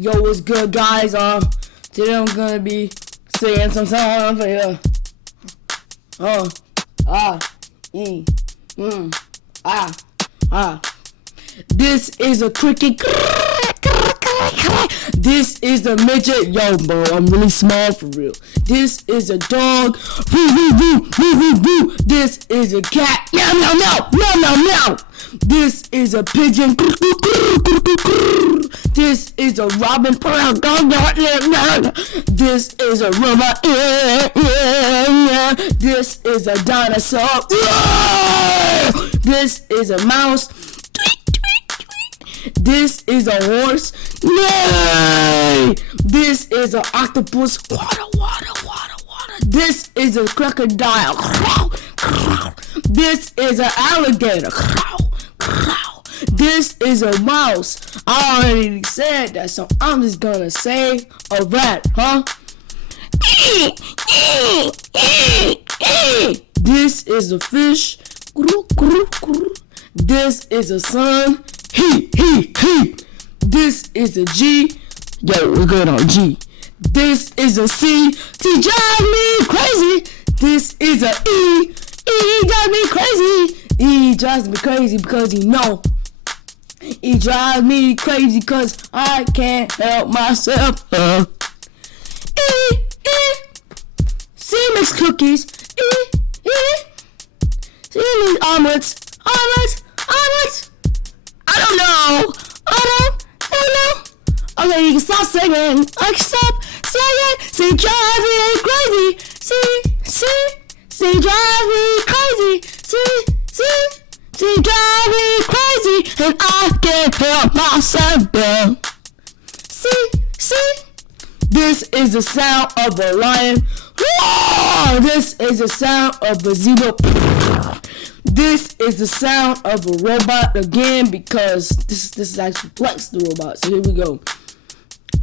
Yo, what's good, guys? Today I'm gonna be singing some songs for you. This is a cricket. This is a midget. Yo, bro, I'm really small for real. This is a dog. This is a cat. Meow, meow, meow, meow, meow, meow. This is a pigeon. This is a robin. This is a robot. This is a dinosaur. This is a mouse. This is a horse. Yay! This is an octopus. Water. This is a crocodile. This is an alligator. This is a mouse. I already said that, so I'm just gonna say a rat, huh? This is a fish. This is a sun. He. This is a G. Yo, we're good on G. This is a C. T drives me crazy. This is a E. E drives me crazy. E drives me crazy because he know. E drives me crazy because I can't help myself. E. C makes cookies. E. C makes omelets. I don't know. Okay, you can stop singing. I can stop singing. See, drive me crazy. See, drive me crazy. See, drive me crazy. And I can't help myself. See. This is the sound of a lion. This is the sound of a zebra. This is the sound of a robot again because this is actually Flex the robot. So here we go.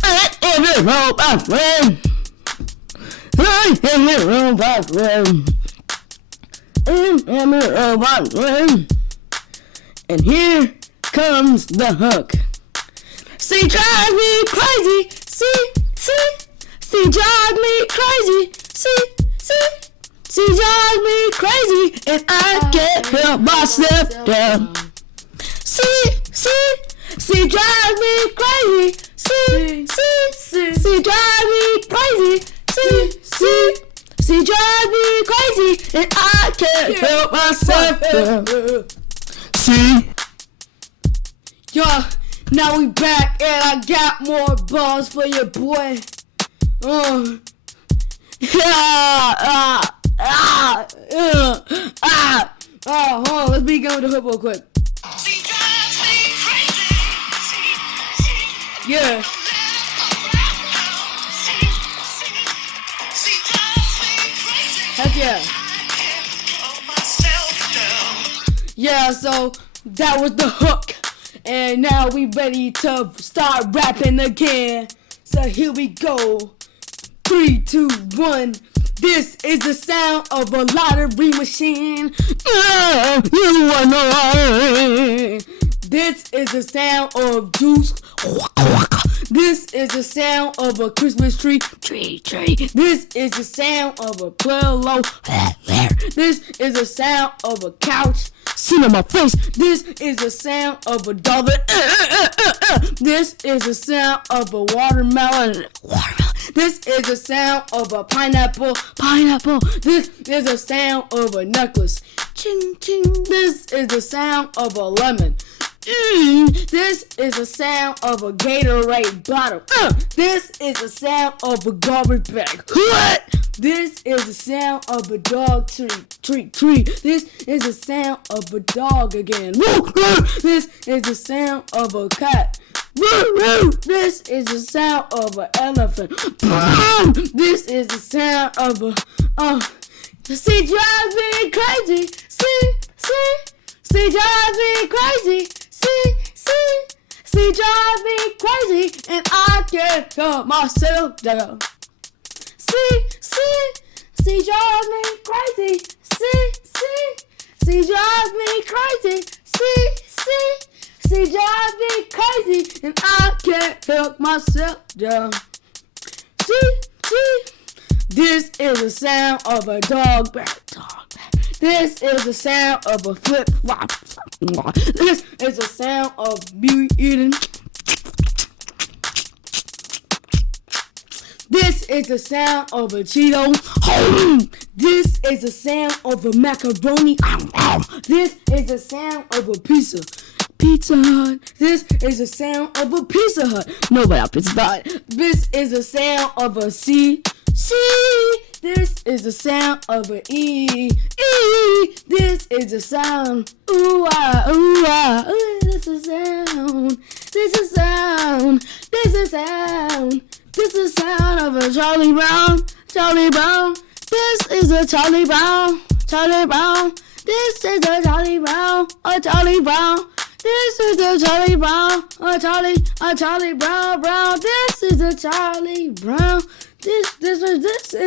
I am a robot friend. I am a robot friend. I am a robot friend. And here comes the hook. See, drive me crazy. See, drive me crazy. See, drive me crazy, and I can't help myself down. See, drive me crazy. See, drive me crazy. See, drive me crazy, and I can't help myself down. See? Yo, now we back, and I got more balls for your boy. Hold on, let's begin with the hook real quick. Yeah. Heck yeah. Yeah, so that was the hook. And now we ready to start rapping again. So here we go. 3, 2, 1. This is the sound of a lottery machine. You wanna. This is the sound of juice. This is the sound of a Christmas tree. Tree. This is the sound of a pillow. This is the sound of a couch. Sit on my face. This is the sound of a dollar. This is the sound of a watermelon. This is the sound of a pineapple. This is the sound of a necklace. Ching. This is the sound of a lemon. This is the sound of a Gatorade bottle. This is the sound of a garbage bag. What? This is the sound of a dog treat. This is the sound of a dog again. This is the sound of a cat. This is the sound of an elephant. This is the sound of a see, drive me crazy. See, drive me crazy. See, drive me crazy, and I can't calm myself down. See, drive me crazy. See, drive me crazy. See, she drives me crazy, and I can't help myself down. See, this is the sound of a dog bark. This is the sound of a flip flop. This is the sound of me eating. This is the sound of a Cheeto. This is the sound of a macaroni. This is the sound of a pizza. Pizza Hut. This is the sound of a Pizza Hut. No, but Pizza Hut. This is the sound of a C. This is the sound of an E. This is the sound. Ooh ah, ooh ah. Ooh, this is sound. This is sound. This is sound. This is the sound of a Charlie Brown. Charlie Brown. This is a Charlie Brown. Charlie Brown. This is a Charlie Brown. A Charlie Brown. This is a Charlie Brown. A Charlie Brown. This is a Charlie Brown. This is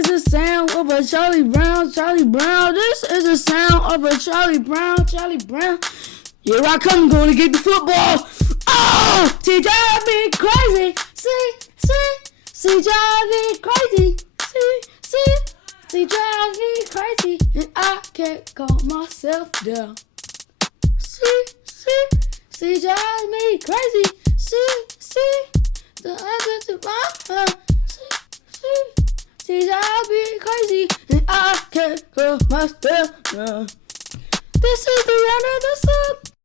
the sound of a Charlie Brown. Charlie Brown. This is the sound of a Charlie Brown. Charlie Brown. Here I come, gonna get the football. Oh, she drives me crazy. She drives me crazy. She drives me crazy, and I can't calm myself down. She drives me crazy. She drives me crazy, and I can't calm myself down. This is the end of the song.